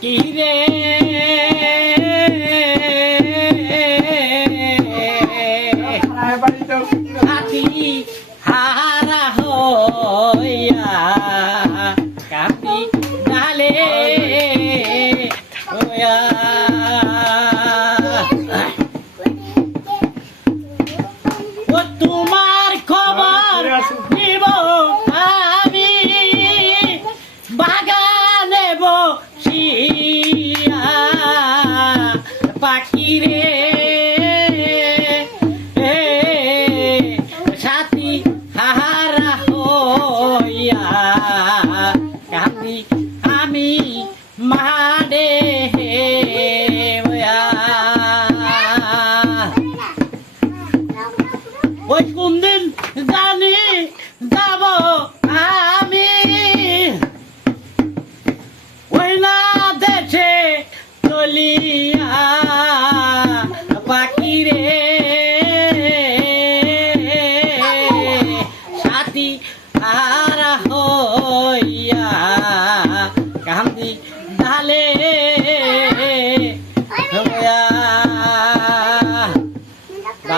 কি রে হাতি হারা হইয়া কাপি ডালে হইয়া ও তোমার খবর নিব আমি বাগানে বসিয়া পাখি রে সাথী হারা হইয়া কান্দি আমি মাডে ওই কোন দিন জানি যাব আমি ওই না দেশে চলিয়া পাখি রে সাথী হারা হইয়া কান্দি ডালে